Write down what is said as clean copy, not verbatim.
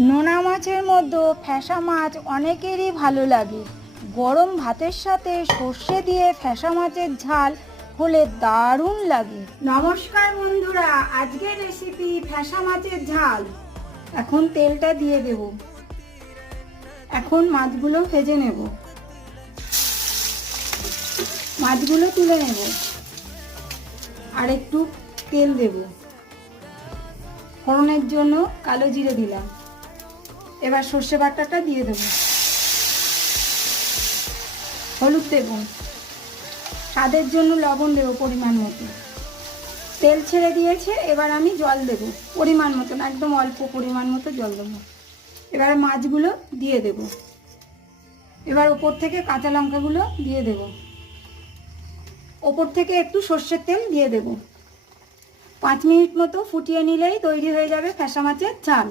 নোনা মাছের মধ্যে ফ্যাসা মাছ অনেকেরই ভালো লাগে। গরম ভাতের সাথে সর্ষে দিয়ে ফ্যাসা মাছের ঝাল হলে দারুণ লাগে। নমস্কার বন্ধুরা, আজকের রেসিপি ফ্যাসা মাছের ঝাল। এখন তেলটা দিয়ে দেব। এখন মাছগুলো ভেজে নেব। মাছগুলো তুলে নেব। আর একটু তেল দেব। ফোড়নের জন্য কালো জিরে দিলাম। এবার সর্ষে বাটাটা দিয়ে দেব। হলুদ দেব। স্বাদের জন্য লবণ দেব পরিমাণ মতো। তেল ছেড়ে দিয়েছে, এবার আমি জল দেব পরিমাণ মতন, একদম অল্প পরিমাণ মতো জল দেবো। এবার মাছগুলো দিয়ে দেব। এবার ওপর থেকে কাঁচা লঙ্কাগুলো দিয়ে দেব। ওপর থেকে একটু সর্ষের তেল দিয়ে দেব। 5 মিনিট মতো ফুটিয়ে নিলেই তৈরি হয়ে যাবে ফ্যাসা মাছের ঝাল।